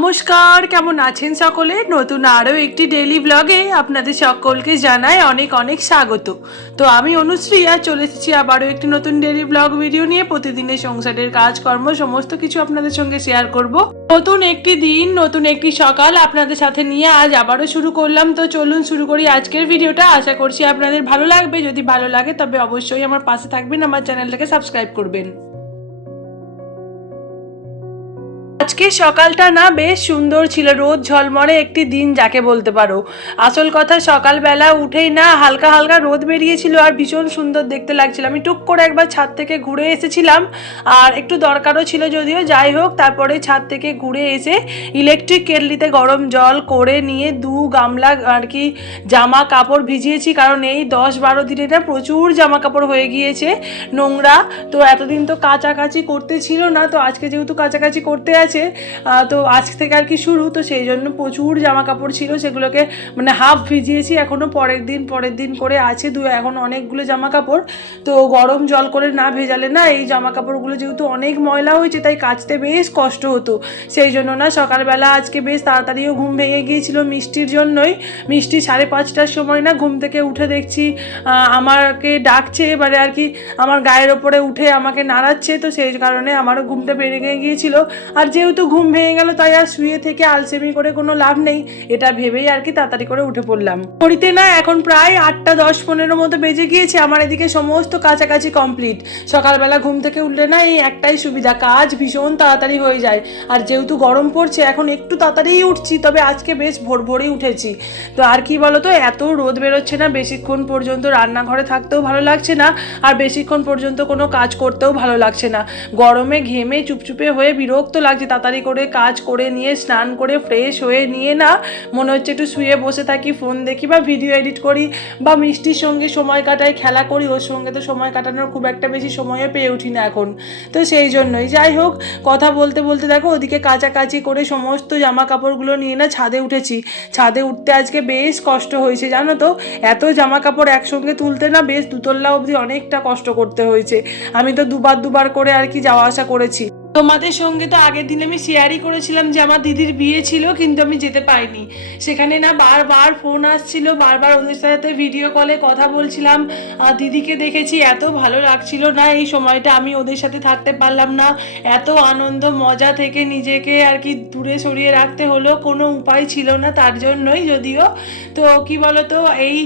নমস্কার, কেমন আছেন সকলে? নতুন আরও একটি ডেইলি ব্লগে আপনাদের সকলকে জানাই অনেক অনেক স্বাগত। তো আমি অনুশ্রী আর চলে এসেছি আবারও একটি নতুন ডেইলি ব্লগ ভিডিও নিয়ে। প্রতিদিনের সংসারের কাজকর্ম সমস্ত কিছু আপনাদের সঙ্গে শেয়ার করব। নতুন একটি দিন, নতুন একটি সকাল আপনাদের সাথে নিয়ে আজ আবারও শুরু করলাম। তো চলুন শুরু করি আজকের ভিডিওটা। আশা করছি আপনাদের ভালো লাগবে। যদি ভালো লাগে তবে অবশ্যই আমার পাশে থাকবেন, আমার চ্যানেলটাকে সাবস্ক্রাইব করবেন। আজকে সকালটা না বেশ সুন্দর ছিল, রোদ ঝলমলে একটি দিন যাকে বলতে পারো। আসল কথা, সকালবেলা উঠেই না হালকা হালকা রোদ বেরিয়েছিল আর ভীষণ সুন্দর দেখতে লাগছিল। আমি টুক করে একবার ছাদ থেকে ঘুরে এসেছিলাম, আর একটু দরকারও ছিল যদিও, যাই হোক। তারপরে ছাদ থেকে ঘুরে এসে ইলেকট্রিক কেটলিতে গরম জল করে নিয়ে 2 গামলা আর কি জামা কাপড় ভিজিয়েছি, কারণ এই 10-12 দিনে না প্রচুর জামা কাপড় হয়ে গিয়েছে নোংরা। তো এতদিন তো কাচাকাচি করতে ছিল না, তো আজকে যেহেতু কাচাকাচি করতে আছে, তো আজ থেকে আর কি শুরু, তো সেই জন্য প্রচুর জামা কাপড় ছিল, সেগুলোকে মানে হাফ ভিজিয়েছি, এখনও পরের দিন করে আছে এখন অনেকগুলো জামা কাপড়। তো গরম জল করে না ভেজালে না এই জামা কাপড়গুলো যেহেতু অনেক ময়লা হয়েছে, তাই কাচতে বেশ কষ্ট হতো। সেই জন্য না সকালবেলা আজকে বেশ তাড়াতাড়িও ঘুম ভেঙে গিয়েছিল মিষ্টির জন্যই। মিষ্টি 5:30টার সময় না ঘুম থেকে উঠে দেখছি আমাকে ডাকছে, এবারে আর কি আমার গায়ের ওপরে উঠে আমাকে নাড়াচ্ছে। তো সেই কারণে আমারও ঘুমটা ভেঙে গিয়েছিল, আর যেহেতু ঘুম ভেঙে গেল তাই আর শুয়ে থেকে আলসেমি করে কোনো লাভ নেই, এটা ভেবেই আর কি তাড়াতাড়ি করে উঠে পড়লাম। ঘড়িতে না এখন প্রায় 8:10-15 মতো বেজে গিয়েছে। আমার এদিকে সমস্ত কাছাকাছি কমপ্লিট। সকালবেলা ঘুম থেকে উঠলে না এই একটাই সুবিধা, কাজ ভীষণ তাড়াতাড়ি হয়ে যায়। আর যেহেতু গরম পড়ছে এখন একটু তাড়াতাড়িই উঠছি, তবে আজকে বেশ ভোরেই উঠেছি। তো আর কি বলতো, এত রোদ বেরোচ্ছে না, বেশিক্ষণ পর্যন্ত রান্নাঘরে থাকতেও ভালো লাগছে না, আর বেশিক্ষণ পর্যন্ত কোনো কাজ করতেও ভালো লাগছে না। গরমে ঘেমে চুপচুপে হয়ে বিরক্ত লাগছে। তাড়াতাড়ি করে কাজ করে নিয়ে স্নান করে ফ্রেশ হয়ে নিয়ে না মনে হচ্ছে একটু শুয়ে বসে থাকি, ফোন দেখি বা ভিডিও এডিট করি বা মিষ্টির সঙ্গে সময় কাটাই, খেলা করি। ওর সঙ্গে তো সময় কাটানোর খুব একটা বেশি সময়ও পেয়ে উঠি না এখন। তো সেই জন্যই যাই হোক, কথা বলতে বলতে দেখো ওদিকে কাচাকাচি করে সমস্ত জামা কাপড়গুলো নিয়ে না ছাদে উঠেছি। ছাদে উঠতে আজকে বেশ কষ্ট হয়েছে জানো তো, এত জামা কাপড় একসঙ্গে তুলতে না বেশ 2তলা অবধি অনেকটা কষ্ট করতে হয়েছে। আমি তো দুবার করে আর কি যাওয়া আসা করেছি। তোমাদের সঙ্গে তো আগের দিন আমি শেয়ারই করেছিলাম যে আমার দিদির বিয়ে ছিল, কিন্তু আমি যেতে পাইনি। সেখানে না বারবার ফোন আসছিল, বারবার ওদের সাথে ভিডিও কলে কথা বলছিলাম। দিদিকে দেখেছি, এত ভালো লাগছিল না এই সময়টা, আমি ওদের সাথে থাকতে পারলাম না। এত আনন্দ মজা থেকে নিজেকে আর কি দূরে সরিয়ে রাখতে হলো, কোনো উপায় ছিল না তার জন্যই যদিও। তো কি বলতো, এই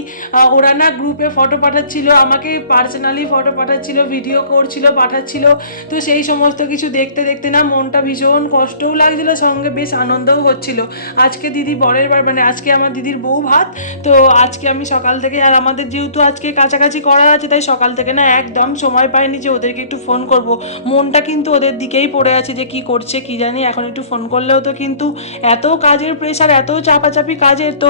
ওরা না গ্রুপে ফটো পাঠাচ্ছিল, আমাকে পার্সোনালি ফটো পাঠাচ্ছিল, ভিডিও করছিল, পাঠাচ্ছিল। তো সেই সমস্ত কিছু দেখতে দেখতে না মনটা ভীষণ কষ্টও লাগছিল, সঙ্গে বেশ আনন্দও হচ্ছিল। আজকে দিদি বরের বার, মানে আজকে আমার দিদির বউ ভাত। তো আজকে আমি সকাল থেকে, আর আমাদের যেহেতু আজকে কাছাকাছি করা আছে, তাই সকাল থেকে না একদম সময় পাইনি যে ওদেরকে একটু ফোন করব। মনটা কিন্তু ওদের দিকেই পড়ে আছে যে কি করছে কি জানি, এখন একটু ফোন করলেও তো কিন্তু এত কাজের প্রেশার, এত চাপাচাপি কাজের, তো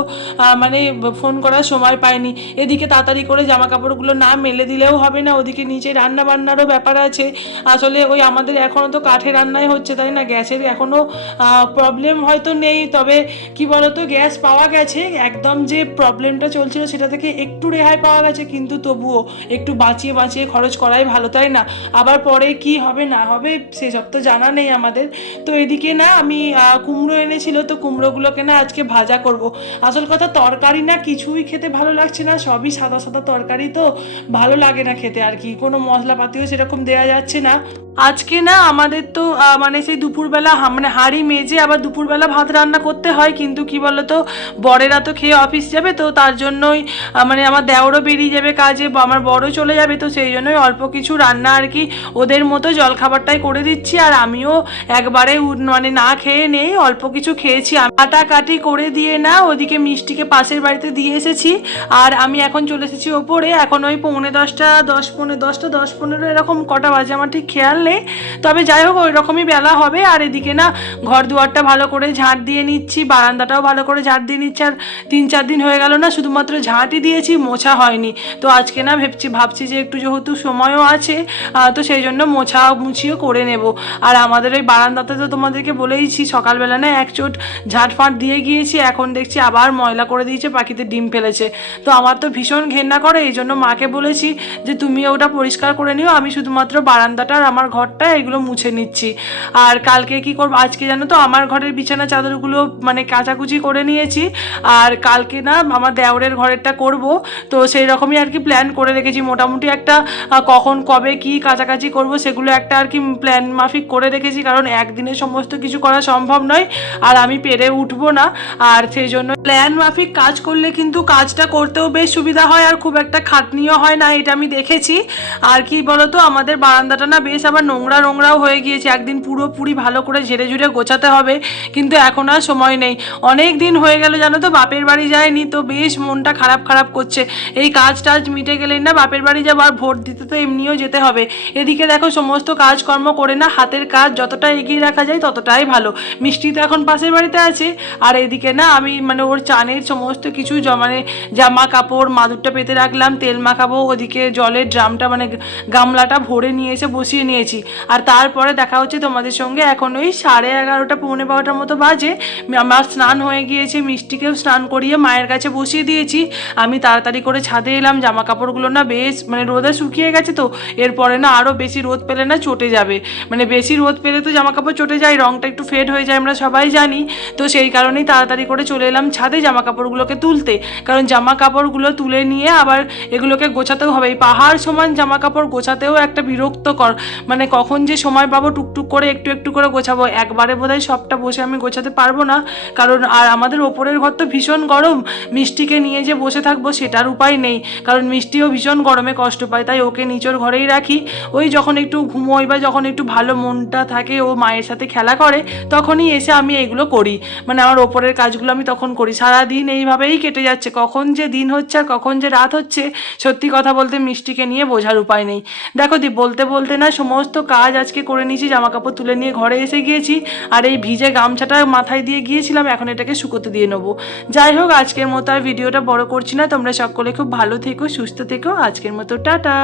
মানে ফোন করার সময় পাইনি। এদিকে তাড়াতাড়ি করে জামা কাপড়গুলো না মেলে দিলেও হবে না, ওদিকে নিচে রান্না বান্নারও ব্যাপার আছে। আসলে ওই আমাদের এখনও তো কাঠে রান্নাই হচ্ছে, তাই না, গ্যাসের এখনও প্রবলেম হয়তো নেই, তবে কি বলতো গ্যাস পাওয়া গেছে। একদম যে প্রবলেমটা চলছিল সেটা থেকে একটু রেহাই পাওয়া গেছে, কিন্তু তবুও একটু বাঁচিয়ে খরচ করাই ভালো, তাই না? আবার পরে কি হবে না হবে সেসব তো জানা নেই আমাদের। তো এদিকে না আমি কুমড়ো এনেছিল, তো কুমড়োগুলোকে না আজকে ভাজা করব। আসল কথা, তরকারি না কিছুই খেতে ভালো লাগছে না, সবই সাদা সাদা তরকারি, তো ভালো লাগে না খেতে আর কি, কোনো মশলাপাতিও সেরকম দেওয়া যাচ্ছে না। আজকে না আমাদের তো মানে সেই দুপুরবেলা মানে হাঁড়ি মেজে আবার দুপুরবেলা ভাত রান্না করতে হয়, কিন্তু কি বলতো বরেরা তো খেয়ে অফিস যাবে, তো তার জন্যই মানে আমার দেওরও বেরিয়ে যাবে কাজে, আমার বড়ও চলে যাবে, তো সেই জন্যই অল্প কিছু রান্না আর কি ওদের মতো জলখাবারটাই করে দিচ্ছি। আর আমিও একবারে মানে না খেয়ে নেই, অল্প কিছু খেয়েছি। কাটাকাটি করে দিয়ে না ওদিকে মিষ্টিকে পাশের বাড়িতে দিয়ে এসেছি, আর আমি এখন চলে এসেছি ওপরে। এখন ওই 10:45, 10:15 এরকম কটা বাজে আমার ঠিক খেয়াল নেই, তবে যাই হোক ওই রকমই বেলা হবে। আর এদিকে না ঘর দুয়ারটা ভালো করে ঝাঁট দিয়ে নিচ্ছি, বারান্দাটাও ভালো করে ঝাঁট দিয়ে নিচ্ছি। আর 3-4 দিন হয়ে গেল না শুধুমাত্র ঝাঁটই দিয়েছি, মোছা হয়নি। তো আজকে না ভাবছি যে একটু যেহেতু সময়ও আছে, তো সেই জন্য মুছিও করে নেব। আর আমাদের ওই বারান্দাতে তো তোমাদেরকে বলেইছি সকালবেলা না এক চোট ঝাঁটফাঁট দিয়ে গিয়েছি, এখন দেখছি আবার ময়লা করে দিয়েছে, পাখিতে ডিম ফেলেছে। তো আমার তো ভীষণ ঘেন্না করে, এই জন্য মাকে বলেছি যে তুমি ওটা পরিষ্কার করে নিও, আমি শুধুমাত্র বারান্দাটা আর আমার ঘরটা এগুলো মুছে নিচ্ছি। নিচ্ছি। আর কালকে কি করবো, আজকে জানো তো আমার ঘরের বিছানা চাদরগুলো মানে কাচাকুচি করে নিয়েছি, আর কালকে না আমার দেওরের ঘরেরটা করব। তো সেই রকমই আর কি প্ল্যান করে রেখেছি মোটামুটি একটা, কখন কবে কি কাছাকাছি করব সেগুলো একটা আর কি প্ল্যান মাফিক করে রেখেছি, কারণ একদিনে সমস্ত কিছু করা সম্ভব নয় আর আমি পেরে উঠবো না। আর সেই জন্য প্ল্যান মাফিক কাজ করলে কিন্তু কাজটা করতেও বেশ সুবিধা হয় আর খুব একটা খাটনিও হয় না, এটা আমি দেখেছি। আর কি বলতো, আমাদের বারান্দাটা না বেশ আবার নোংরা নোংরাও হয়ে গিয়েছে, একদিন পুরোপুরি ভালো করে ঝেড়ে ঝুড়ে গোছাতে হবে, কিন্তু এখন আর সময় নেই। অনেক দিন হয়ে গেল জানো তো বাপের বাড়ি যায়নি, তো বেশ মনটা খারাপ খারাপ করছে। এই কাজ টাজ মিটে গেলেই না বাপের বাড়ি যাবো, আর ভোট দিতে তো এমনিও যেতে হবে। এদিকে দেখো সমস্ত কাজকর্ম করে না হাতের কাজ যতটা এগিয়ে রাখা যায় ততটাই ভালো। মিষ্টি তো এখন পাশের বাড়িতে আছে, আর এদিকে না আমি মানে ওর চানের সমস্ত কিছু মানে জামা কাপড় মাদুরটা পেতে রাখলাম, তেল মাখাবো, ওদিকে জলের ড্রামটা মানে গামলাটা ভরে নিয়ে এসে বসিয়ে নিয়েছি। আর তারপরে দেখা হচ্ছে তোমাদের সঙ্গে। এখন ওই 11:30 পৌনে 12টার মতো বাজে, আমার স্নান হয়ে গিয়েছে, মিষ্টিকেও স্নান করিয়ে মায়ের কাছে বসিয়ে দিয়েছি। আমি তাড়াতাড়ি করে ছাদে এলাম, জামা কাপড়গুলো না বেশ মানে রোদে শুকিয়ে গেছে, তো এরপরে না আরও বেশি রোদ পেলে না চটে যাবে, মানে বেশি রোদ পেলে তো জামা কাপড় চটে যায়, রঙটা একটু ফেড হয়ে যায়, আমরা সবাই জানি। তো সেই কারণেই তাড়াতাড়ি করে চলে এলাম ছাদে জামা কাপড়গুলোকে তুলতে, কারণ জামা কাপড়গুলো তুলে নিয়ে আবার এগুলোকে গোছাতেও হবে। এই পাহাড় সমান জামা কাপড় গোছাতেও একটা বিরক্তকর, মানে কখন যে সময় পাবো টুকটুক করে একটু একটু করে গোছাবো, একবারে বোধহয় সবটা বসে আমি গোছাতে পারবো না। কারণ আর আমাদের ওপরের ঘর তো ভীষণ গরম, মিষ্টিকে নিয়ে যে বসে থাকবো সেটার উপায় নেই, কারণ মিষ্টিও ভীষণ গরমে কষ্ট পায়, তাই ওকে নিচের ঘরেই রাখি। ওই যখন একটু ঘুমোই বা যখন একটু ভালো মনটা থাকে, ও মায়ের সাথে খেলা করে, তখনই এসে আমি এইগুলো করি, মানে আমার ওপরের কাজগুলো আমি তখন করি। সারাদিন এইভাবেই কেটে যাচ্ছে, কখন যে দিন হচ্ছে আর কখন যে রাত হচ্ছে সত্যি কথা বলতে মিষ্টিকে নিয়ে বোঝার উপায় নেই। দেখো বলতে বলতে না সমস্ত কাজ আজকে করে নিয়েছি, জামা কাপড় তুলে নিয়ে ঘরে এসে গিয়েছি, আর এই ভিজে গামছাটা মাথায় দিয়ে গিয়েছিলাম, এখন এটাকে শুকোতে দিয়ে নেবো। যাই হোক, আজকের মতো আর ভিডিওটা বড় করছি না, তোমরা সকলে খুব ভালো থেকো, সুস্থ থেকো, আজকের মতো টাটা।